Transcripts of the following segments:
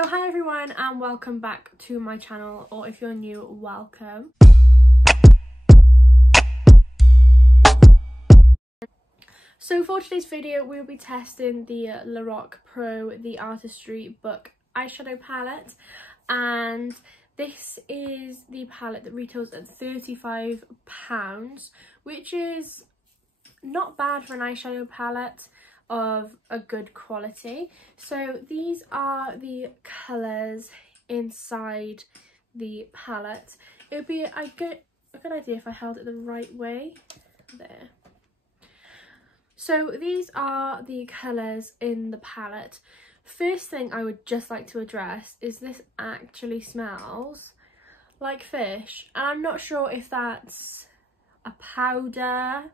So hi everyone and welcome back to my channel, or if you're new, welcome. So for today's video we'll be testing the LORAC Pro, the Artistry Book eyeshadow palette, and this is the palette that retails at £35, which is not bad for an eyeshadow palette of a good quality. So these are the colours inside the palette. It would be a good idea if I held it the right way. There. So these are the colours in the palette. First thing I would just like to address is this actually smells like fish, and I'm not sure if that's a powder,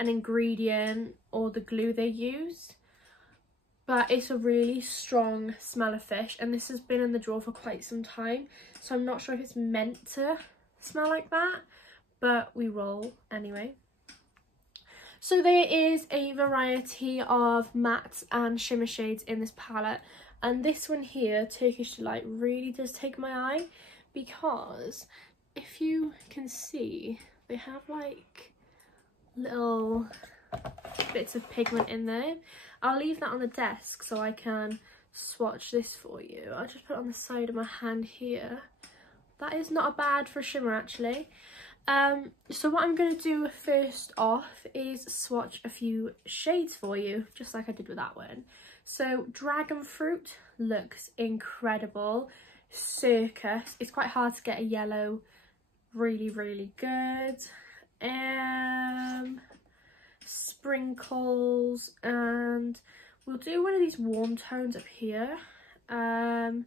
an ingredient, or the glue they use, but it's a really strong smell of fish, and this has been in the drawer for quite some time, so I'm not sure if it's meant to smell like that, but we roll anyway. So there is a variety of mattes and shimmer shades in this palette, and this one here, Turkish Delight, really does take my eye, because if you can see, they have like little bits of pigment in there. I'll leave that on the desk so I can swatch this for you. I'll just put it on the side of my hand here. That is not bad for a shimmer actually. So what I'm going to do first off is swatch a few shades for you, just like I did with that one. So Dragon Fruit looks incredible. Circus, it's quite hard to get a yellow really good. Sprinkles, and we'll do one of these warm tones up here. Tiramisu.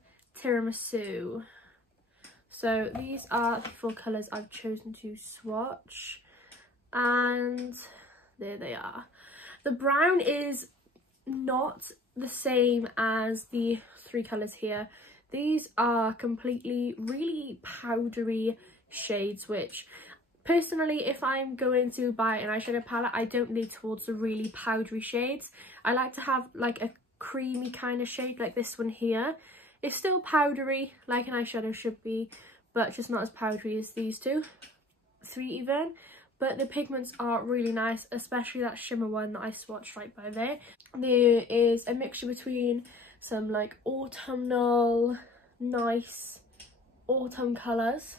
So these are the four colours I've chosen to swatch, and there they are. The brown is not the same as the three colours here. These are completely really powdery shades, which personally, if I'm going to buy an eyeshadow palette, I don't lean towards the really powdery shades. I like to have like a creamy kind of shade like this one here. It's still powdery like an eyeshadow should be, but just not as powdery as these three even. But the pigments are really nice, especially that shimmer one that I swatched right by there. There is a mixture between some like autumnal, nice autumn colours,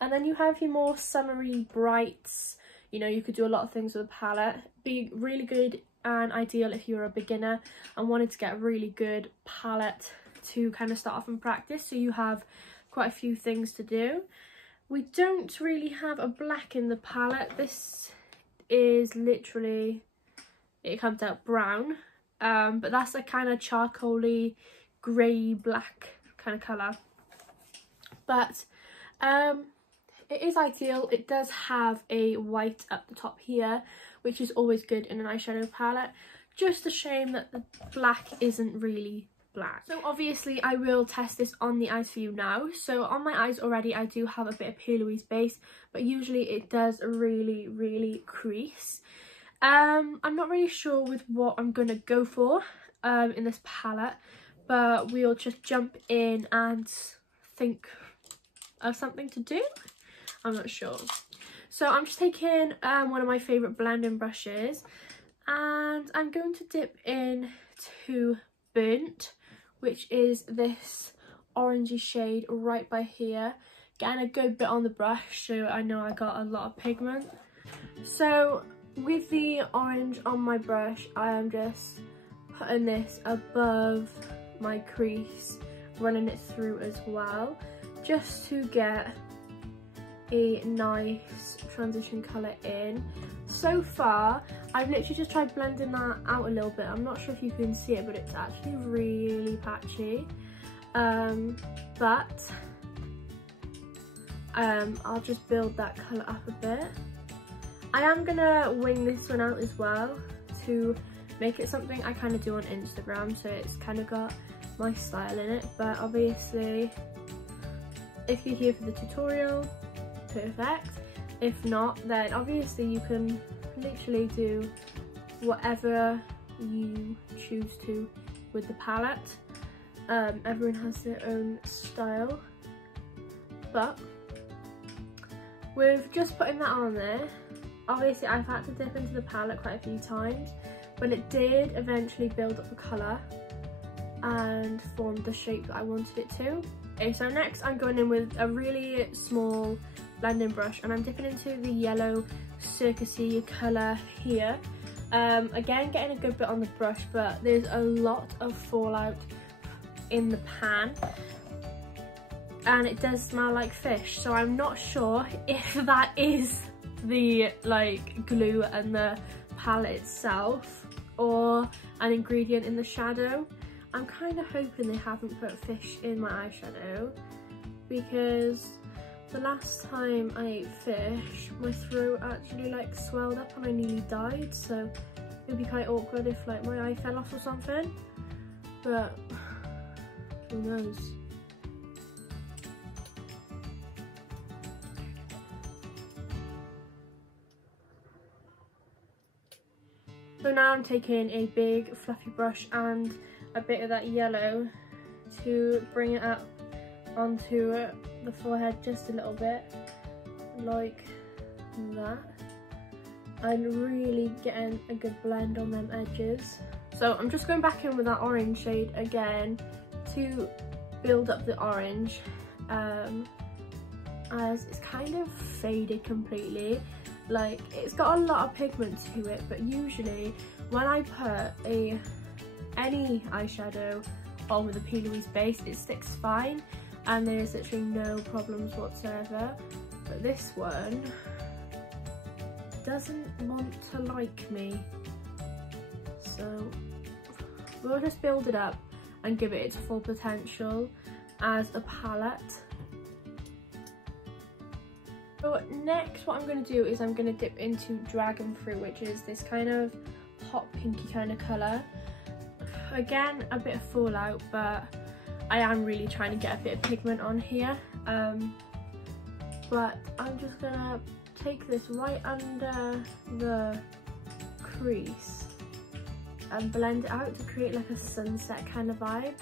and then you have your more summery brights. You know, you could do a lot of things with a palette. Be really good and ideal if you're a beginner and wanted to get a really good palette to kind of start off and practice, so you have quite a few things to do. We don't really have a black in the palette. This is literally, it comes out brown, but that's a kind of charcoaly grey black kind of colour. But it is ideal. It does have a white up the top here, which is always good in an eyeshadow palette. Just a shame that the black isn't really black. So obviously I will test this on the eyes for you now. So on my eyes already I do have a bit of Pale Louise base, but usually it does really crease. I'm not really sure with what I'm gonna go for in this palette, but we'll just jump in and think of something to do. I'm not sure. So I'm just taking one of my favourite blending brushes, and I'm going to dip in to Burnt, which is this orangey shade right by here. Getting a good bit on the brush so I know I got a lot of pigment. So with the orange on my brush, I am just putting this above my crease, running it through as well, just to get a nice transition colour in. So far I've literally just tried blending that out a little bit. I'm not sure if you can see it, but it's actually really patchy, but I'll just build that colour up a bit. I am gonna wing this one out as well to make it something I kind of do on Instagram, so it's kind of got my style in it. But obviously if you're here for the tutorial, perfect. If not, then obviously you can literally do whatever you choose to with the palette. everyone has their own style, but with just putting that on there, obviously I've had to dip into the palette quite a few times, but it did eventually build up the colour and form the shape that I wanted it to. Okay, so next I'm going in with a really small blending brush and I'm dipping into the yellow circusy colour here. Again, getting a good bit on the brush, but there's a lot of fallout in the pan and it does smell like fish, so I'm not sure if that is the like glue and the palette itself or an ingredient in the shadow. I'm kind of hoping they haven't put fish in my eyeshadow, because the last time I ate fish my throat actually like swelled up and I nearly died, so it would be quite awkward if like my eye fell off or something, but who knows. So now I'm taking a big fluffy brush and a bit of that yellow to bring it up onto the forehead just a little bit, like that, and really getting a good blend on them edges. So I'm just going back in with that orange shade again to build up the orange, as it's kind of faded completely. Like, it's got a lot of pigment to it, but usually when I put any eyeshadow on with a P. Louise base, it sticks fine and there's literally no problems whatsoever. But this one doesn't want to like me, so we'll just build it up and give it its full potential as a palette. So next what I'm going to do is I'm going to dip into Dragon Fruit, which is this kind of hot pinky kind of colour. Again, a bit of fallout, but I am really trying to get a bit of pigment on here. But I'm just going to take this right under the crease and blend it out to create like a sunset kind of vibe.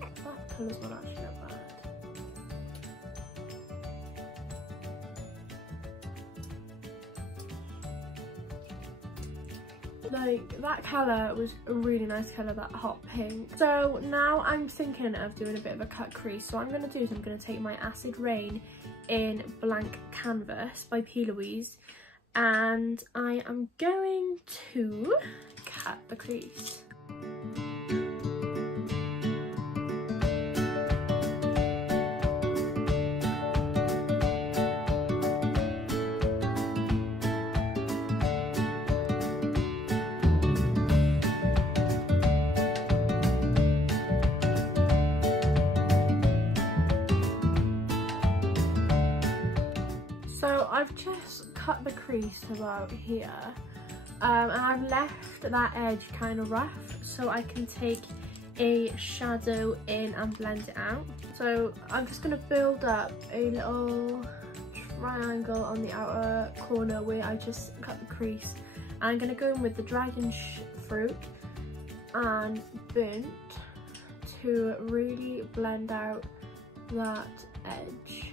That colour's not actually that bad. Like, that colour was a really nice colour, that hot pink. So now I'm thinking of doing a bit of a cut crease. So what I'm going to do is I'm going to take my Acid Rain in Blank Canvas by P. Louise and I am going to cut the crease. So I've just cut the crease to about here, and I've left that edge kind of rough so I can take a shadow in and blend it out. So I'm just going to build up a little triangle on the outer corner where I just cut the crease, and I'm going to go in with the Dragon Fruit and Burnt to really blend out that edge.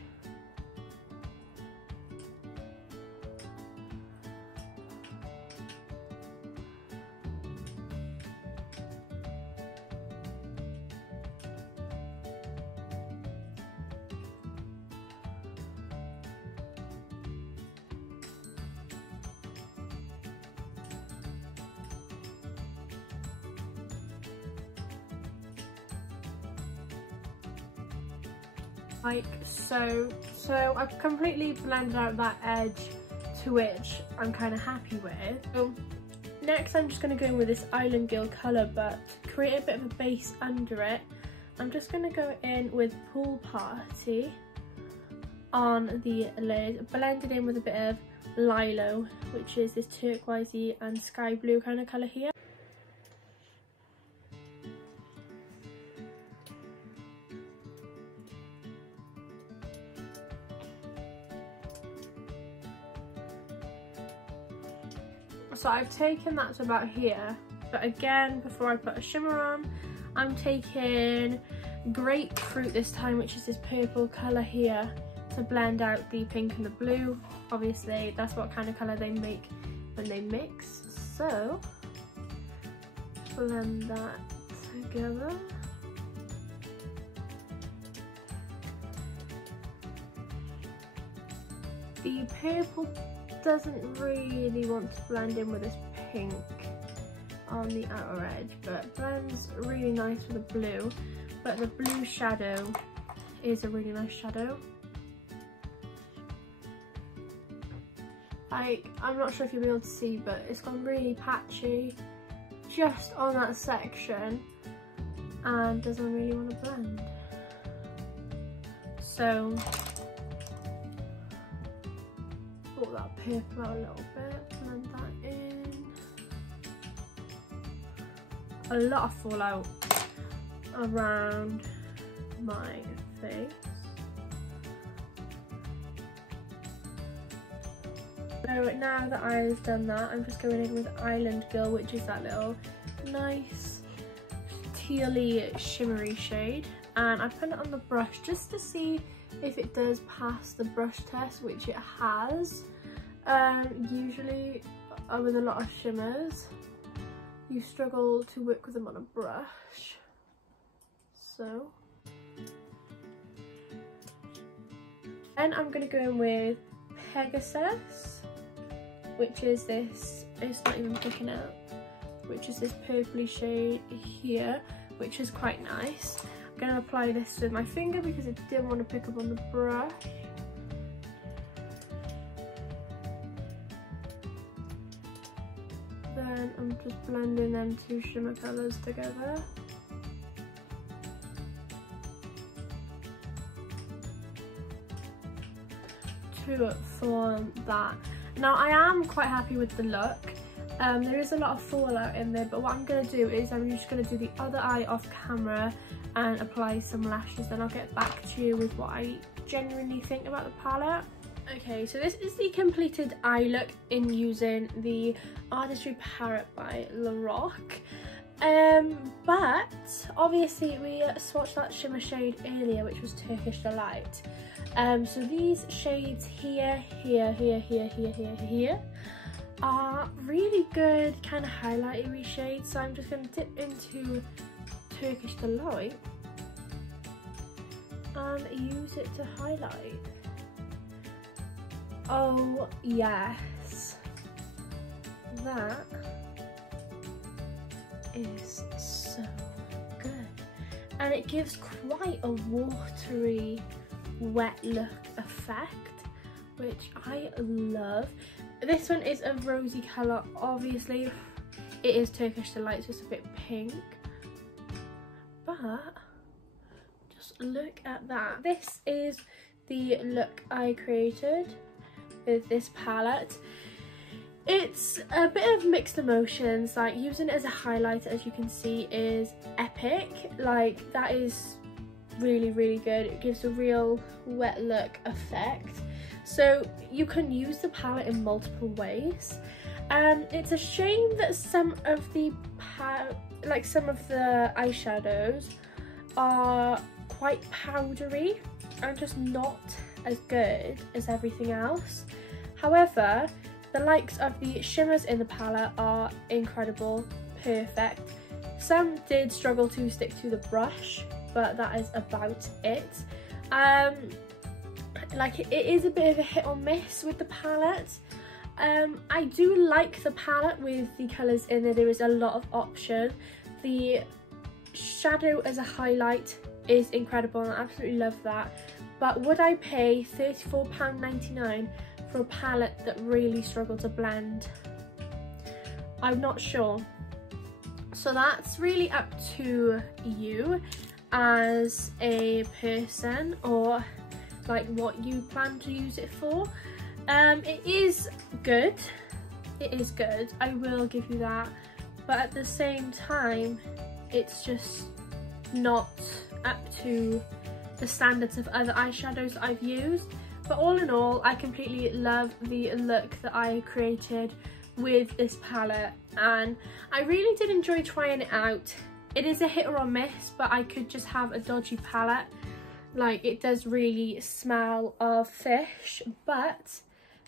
Like so. So I've completely blended out that edge to which I'm kind of happy with. So next I'm just going to go in with this Island Girl colour, but to create a bit of a base under it, I'm just going to go in with Pool Party on the lid, blend it in with a bit of Lilo, which is this turquoisey and sky blue kind of colour here. So I've taken that to about here But again, before I put a shimmer on, I'm taking Grapefruit this time, which is this purple colour here, to blend out the pink and the blue. Obviously that's what kind of colour they make when they mix, so blend that together. The purple doesn't really want to blend in with this pink on the outer edge, but blends really nice with the blue. But the blue shadow is a really nice shadow. Like, I'm not sure if you'll be able to see, but it's gone really patchy just on that section and doesn't really want to blend. So pull that purple out a little bit, blend that in. A lot of fallout around my face. So now that I've done that, I'm just going in with Island Girl, which is that little nice tealy shimmery shade, and I put it on the brush just to see if it does pass the brush test, which it has. Usually with a lot of shimmers you struggle to work with them on a brush, so then I'm going to go in with Pegasus, which is this, it's not even picking up, which is this purpley shade here, which is quite nice. I'm going to apply this with my finger because I didn't want to pick up on the brush. Then I'm just blending them two shimmer colours together. To form that. Now I am quite happy with the look. There is a lot of fallout in there, but what I'm going to do is I'm just going to do the other eye off camera and apply some lashes, then I'll get back to you with what I genuinely think about the palette. Okay, so this is the completed eye look in using the Artistry Palette by LORAC. But obviously we swatched that shimmer shade earlier, which was Turkish Delight. So these shades here are really good kind of highlighty shades. So I'm just going to dip into Turkish Delight and use it to highlight. Oh yes, that is so good, and it gives quite a watery, wet look effect, which I love. This one is a rosy colour, obviously it is Turkish Delight, so it's a bit pink, but just look at that. This is the look I created with this palette. It's a bit of mixed emotions, like using it as a highlighter, as you can see, is epic. Like, that is really good. It gives a real wet look effect, so you can use the palette in multiple ways. It's a shame that some of the eyeshadows are quite powdery and just not as good as everything else. However, the likes of the shimmers in the palette are incredible, perfect. Some did struggle to stick to the brush, but that is about it. Like, it is a bit of a hit or miss with the palette. I do like the palette with the colours in there. There is a lot of option. The shadow as a highlight is incredible and I absolutely love that. But would I pay £34.99 for a palette that really struggled to blend? I'm not sure. So that's really up to you as a person, or like what you plan to use it for. It is good. It is good. I will give you that. But at the same time, it's just not up to the standards of other eyeshadows I've used. But all in all, I completely love the look that I created with this palette, and I really did enjoy trying it out. It is a hit or a miss, but I could just have a dodgy palette. Like, it does really smell of fish, but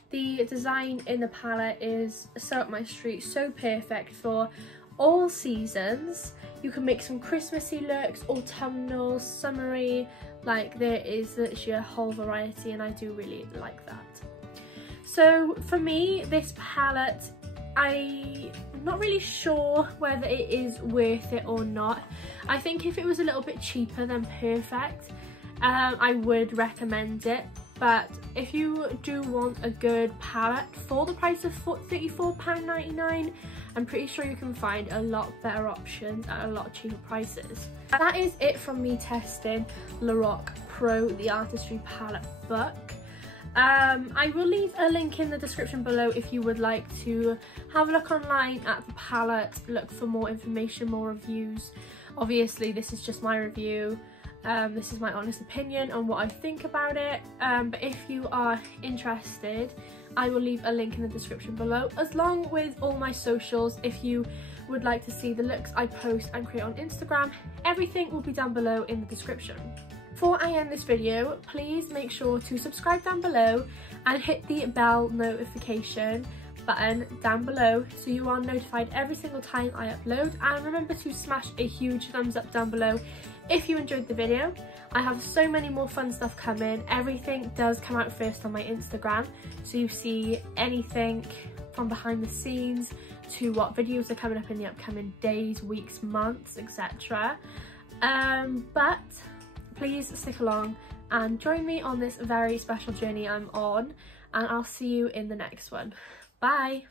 the design in the palette is so up my street, so perfect for all seasons. You can make some Christmassy looks, autumnal, summery, like there is literally a whole variety, and I do really like that. So for me, this palette, I'm not really sure whether it is worth it or not. I think if it was a little bit cheaper than perfect, I would recommend it. But if you do want a good palette for the price of £34.99, I'm pretty sure you can find a lot better options at a lot cheaper prices. That is it from me testing LORAC Pro, the Artistry palette book. I will leave a link in the description below if you would like to have a look online at the palette, look for more information, more reviews. Obviously this is just my review. This is my honest opinion on what I think about it, but if you are interested, I will leave a link in the description below, along with all my socials. If you would like to see the looks I post and create on Instagram, everything will be down below in the description. Before I end this video, please make sure to subscribe down below and hit the bell notification button down below so you are notified every single time I upload, and remember to smash a huge thumbs up down below if you enjoyed the video. I have so many more fun stuff coming. Everything does come out first on my Instagram, so you see anything from behind the scenes to what videos are coming up in the upcoming days, weeks, months, etc. But please stick along and join me on this very special journey I'm on, and I'll see you in the next one. Bye!